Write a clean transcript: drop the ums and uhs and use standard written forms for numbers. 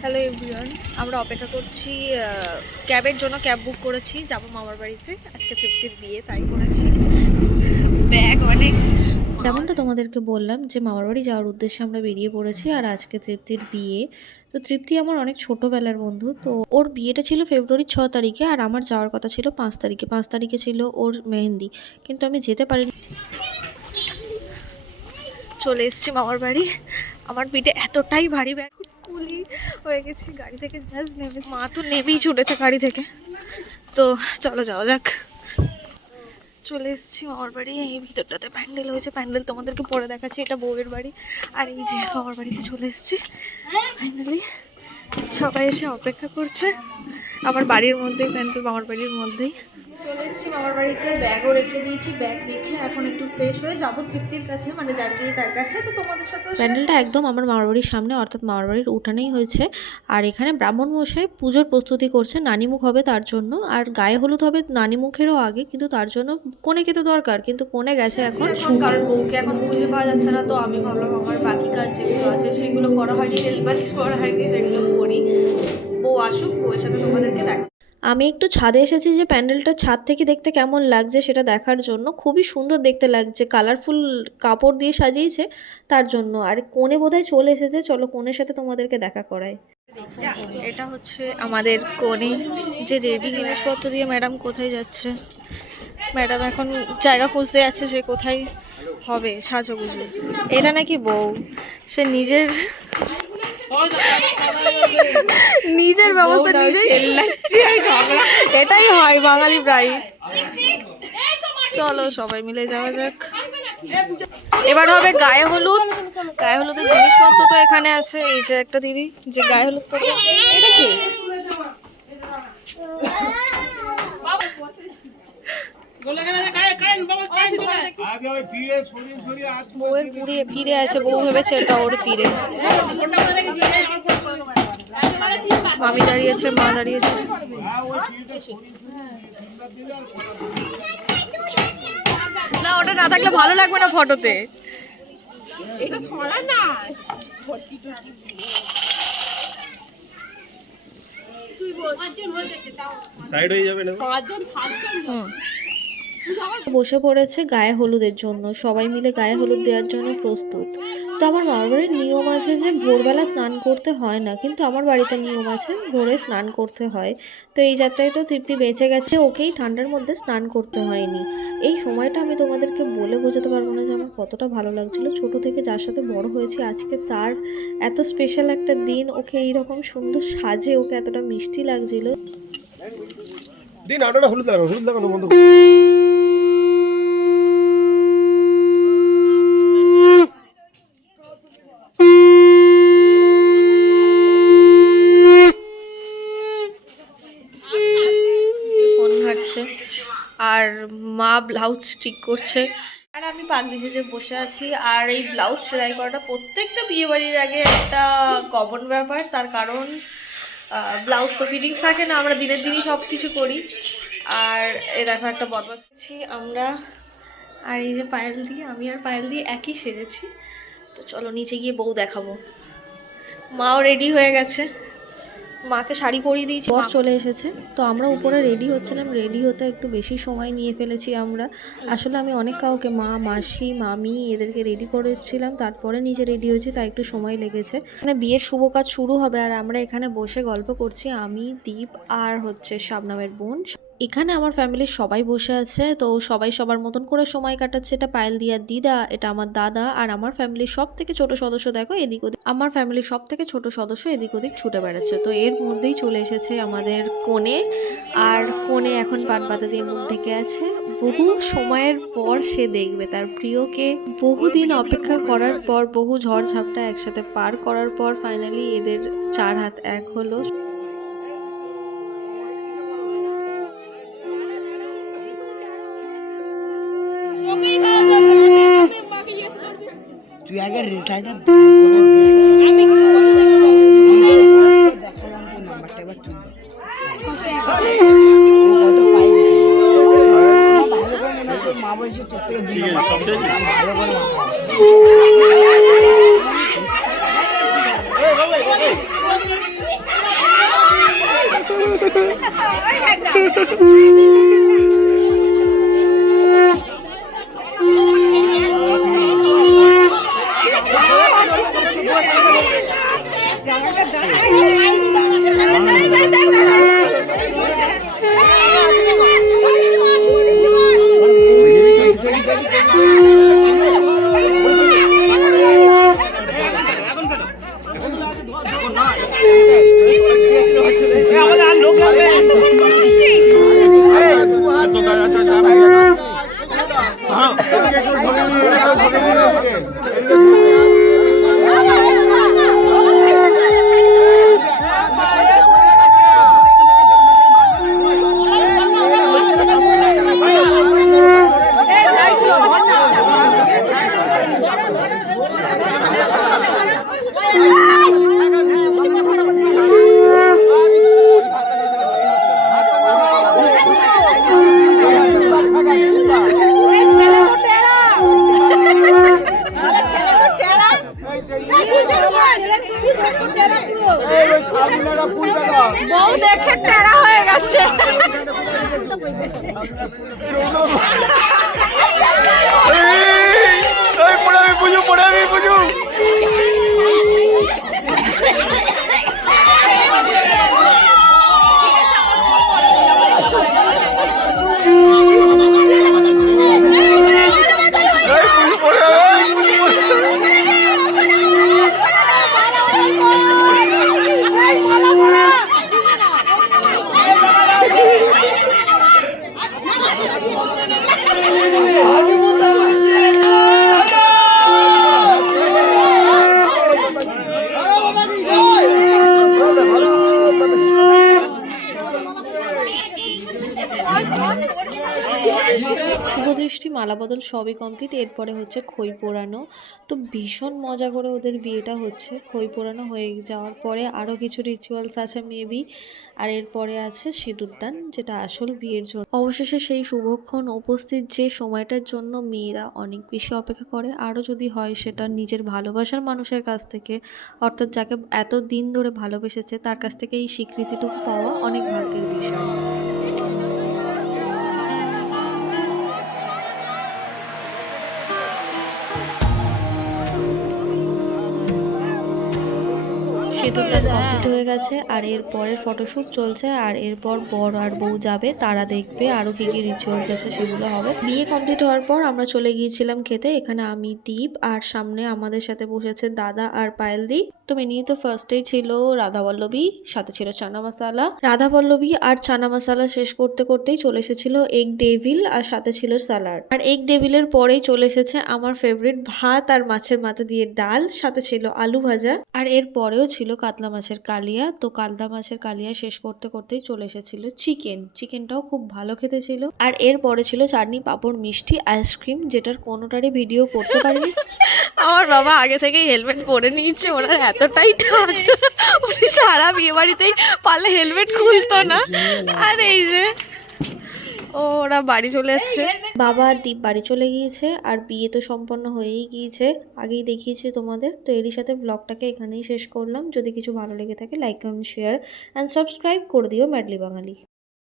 Hello everyone, আমরা অপেক্ষা করছি ক্যাবের জন্য। ক্যাব বুক করেছি, যাবো মামার বাড়িতে। আজকে তৃপ্তির বিয়ে, তাই করেছি। ব্যাগ অনেক। তেমনটা তোমাদেরকে বললাম যে মামার বাড়ি যাওয়ার উদ্দেশ্যে আমরা বেরিয়ে পড়েছি। আর আজকে তৃপ্তির বিয়ে। তো তৃপ্তি আমার অনেক ছোটোবেলার বন্ধু। তো ওর বিয়েটা ছিল ফেব্রুয়ারির 6 তারিখে, আর আমার যাওয়ার কথা ছিল 5 তারিখে। 5 তারিখে ছিল ওর মেহেন্দি, কিন্তু আমি যেতে পারিনি। চলে এসেছি মামার বাড়ি। আমার পিঠে এতটাই ভারী ব্যাগ, কুলি হয়ে গেছি। গাড়ি থেকে জাস্ট নেমেছি, মা তো নেমেই ছুটেছে গাড়ি থেকে। তো চলো যাওয়া যাক। চলে এসেছি মামার বাড়ি। এই ভিতরটাতে প্যান্ডেল হয়েছে, প্যান্ডেল তোমাদেরকে পরে দেখাচ্ছি। এটা বউয়ের বাড়ি। আর এই যে মামার বাড়িতে চলে এসেছি ফাইনালি। সবাই এসে অপেক্ষা করছে। আমার বাড়ির মধ্যেই প্যান্ডেল, মামার বাড়ির মধ্যেই। চলে এসেছি মামার বাড়িতে, ব্যাগও রেখে দিয়েছি। ব্যাগ রেখে এখন একটু ফ্রেশ হয়ে যাবো তৃপ্তির কাছে, মানে যার বিয়ে তার কাছে। তো তোমাদের সাথে প্যান্ডেলটা একদম আমার মামার বাড়ির সামনে, অর্থাৎ মামার বাড়ির উঠানেই হয়েছে। আর এখানে ব্রাহ্মণ মশাই পুজোর প্রস্তুতি করছে, নানিমুখ হবে তার জন্য। আর গায়ে হলুদ হবে নানিমুখেরও আগে, কিন্তু তার জন্য কনেকে তো দরকার, কিন্তু কনে গেছে এখন। কারণ বউকে এখন খুঁজে পাওয়া যাচ্ছে না। তো আমি ভাবলাম আমার বাকি কাজ যেগুলো আছে সেগুলো করা হয়নি, নেল পালিশ করা হয়নি, সেগুলো করি। বউ আসুক, বউয়ের সাথে তোমাদেরকে দেখা। আমি একটু ছাদে এসেছি যে প্যান্ডেলটা ছাদ থেকে দেখতে কেমন লাগছে সেটা দেখার জন্য। খুবই সুন্দর দেখতে লাগছে, কালারফুল কাপড় দিয়ে সাজিয়েছে তার জন্য। আর কোণে বোধহয় চলে এসেছে, চলো কোণের সাথে তোমাদেরকে দেখা করায়। এটা হচ্ছে আমাদের কোণে। যে রেডি জিনিসপত্র দিয়ে ম্যাডাম কোথায় যাচ্ছে? ম্যাডাম এখন জায়গা খুঁজতে যাচ্ছে যে কোথায় হবে সাজুগুজু। এটা নাকি বউ, সে নিজের নিজের ব্যবস্থা নিজেই। এটাই হয় বাঙালি প্রায়। চলো সবাই মিলে যাওয়া যাক। এবার হবে গায়ে হলুদ। গায়ে হলুদের জিনিসপত্র তো এখানে আছে। এই যে একটা দিদি যে গায়ে হলুদ করবে। এটা কি? বউয়ের পুড়িয়ে ফিরে আছে, বউ ভেবেছে এটা ওর পিড়ে। মামি দাঁড়িয়েছে, মা দাঁড়িয়েছে। না, ওটা না থাকলে ভালো লাগবে না ফটোতে। সাইড হয়ে যাবে না? বসে পড়েছে গায়ে হলুদের জন্য, সবাই মিলে গায়ে হলুদ দেওয়ার জন্য প্রস্তুত। তো আমার মামার বাড়ির নিয়ম আছে যে ভোরবেলা স্নান করতে হয় না, কিন্তু আমার বাড়িতে নিয়ম আছে ভোরে স্নান করতে হয়। তো এই যাত্রায় তো তৃপ্তি বেঁচে গেছে, ওকেই ঠান্ডার মধ্যে স্নান করতে হয়নি। এই সময়টা আমি তোমাদেরকে বলে বোঝাতে পারবো না যে আমার কতটা ভালো লাগছিল। ছোট থেকে যার সাথে বড় হয়েছি, আজকে তার এত স্পেশাল একটা দিন, ওকে এইরকম সুন্দর সাজে ওকে এতটা মিষ্টি লাগছিল। দিন আটাটা হলুদ লাগানো, হলুদ লাগানো বন্ধ। ফোন ঘাটছে আর মা ব্লাউজ ঠিক করছে। আর আমি পাগলি সেজে বসে আছি। আর এই ব্লাউজ সেলাই করাটা প্রত্যেকটা বিয়ে বাড়ির আগে একটা কমন ব্যাপার। তার কারণ ব্লাউজ তো ফিটিংস থাকে না, আমরা দিনের দিনই সব কিছু করি। আর এ দেখো একটা বদমাশ আমরা। আর এই যে পায়েল দিয়ে, আমি আর পায়েল দিয়ে একই সেজেছি। তো চলো নিচে গিয়ে বউ দেখাবো। মাও রেডি হয়ে গেছে, মাকে শাড়ি পরিয়ে দিয়েছি। বর চলে এসেছে, তো আমরা উপরে রেডি হচ্ছিলাম। রেডি হতে একটু বেশি সময় নিয়ে ফেলেছি আমরা। আসলে আমি অনেক কাউকে, মা, মাসি, মামি এদেরকে রেডি করেছিলাম, তারপরে নিজে রেডি হয়েছি, তাই একটু সময় লেগেছে। মানে বিয়ের শুভ কাজ শুরু হবে আর আমরা এখানে বসে গল্প করছি, আমি, দীপ আর হচ্ছে শাবনামের বোন। এখানে আমার ফ্যামিলির সবাই বসে আছে, তো সবাই সবার মতন করে সময় কাটাচ্ছে। এটা পায়েল দিয়ার দিদা, এটা আমার দাদা। আর আমার ফ্যামিলির সব থেকে ছোট সদস্য দেখো এদিক ওদিক, আমার ফ্যামিলির সব থেকে ছোট সদস্য এদিক ওদিক ছুটে বেড়াচ্ছে। তো এর মধ্যেই চলে এসেছে আমাদের কোণে। আর কোণে এখন পান পাতা দিয়ে মুখ ঢেকে আছে। বহু সময়ের পর সে দেখবে তার প্রিয়কে। বহুদিন অপেক্ষা করার পর, বহু ঝড় ঝাপটা একসাথে পার করার পর ফাইনালি এদের চার হাত এক হলো। তুই আগে রেজাল্টটা দেখালাম তো নাম্বারটা এবার তুই কত পাই ভালো করে মনে হচ্ছে মা বলছে তোর থেকে ভালো করে বউ দেখে টেরা হয়ে গেছে। শুভদৃষ্টি মালা বদল সবই কমপ্লিট। এরপরে হচ্ছে খই পোড়ানো। তো ভীষণ মজা করে ওদের বিয়েটা হচ্ছে। খই পোড়ানো হয়ে যাওয়ার পরে আরও কিছু রিচুয়ালস আছে মেবি, আর এরপরে আছে সিঁদুরদান, যেটা আসল বিয়ের জন্য। অবশেষে সেই শুভক্ষণ উপস্থিত, যে সময়টার জন্য মেয়েরা অনেক বেশি অপেক্ষা করে। আরও যদি হয় সেটা নিজের ভালোবাসার মানুষের কাছ থেকে, অর্থাৎ যাকে এত দিন ধরে ভালোবেসেছে তার কাছ থেকে এই স্বীকৃতিটুকু পাওয়া অনেক ভাগ্যের বিষয়। সিঁদুরদান কমপ্লিট হয়ে গেছে, আর এরপরের ফটোশ্যুট চলছে। আর এরপর বর আর বউ যাবে, তারা দেখবে আরও কী কী রিচুয়ালস আছে সেগুলো হবে। বিয়ে কমপ্লিট হওয়ার পর আমরা চলে গিয়েছিলাম খেতে। এখানে আমি, দীপ, আর সামনে আমাদের সাথে বসেছে দাদা আর পায়েলদি। তো মেনিউ তো ফার্স্টেই ছিল রাধাবল্লভী, সাথে ছিল চানা মশালা। রাধাবল্লভী আর চানা মশালা শেষ করতে করতেই চলে এসেছিল এগ ডেভিল, আর সাথে ছিল স্যালাড। আর এগ ডেভিলের পরেই চলে এসেছে আমার ফেভারিট ভাত আর মাছের মাথা দিয়ে ডাল, সাথে ছিল আলু ভাজা। আর এর পরেও ছিল কাতলা মাছের কালিয়া। তো কাতলা মাছের কালিয়া শেষ করতে করতেই চলে এসেছিল চিকেনটাও খুব ভালো খেতে ছিল। আর এর পরে ছিল চাটনি, পাঁপড়, মিষ্টি, আইসক্রিম, যেটার কোনোটারই ভিডিও করতে পারিনি। আমার বাবা আগে থেকেই হেলমেট পরে নিয়েছে, ওনার এতটাই ঠাস, উনি সারা বিয়ে বাড়িতেই পারলে হেলমেট খুলতো না। আর এই যে ওরা বাড়ি চলে যাচ্ছে। বাবা আর দীপ বাড়ি চলে গিয়েছে, আর বিয়ে তো সম্পন্ন হয়েই গিয়েছে, আগেই দেখিয়েছি তোমাদের। তো এরই সাথে ব্লগটাকে এখানেই শেষ করলাম। যদি কিছু ভালো লেগে থাকে like, comment, share and subscribe করে দিও ম্যাডলি বাঙালি।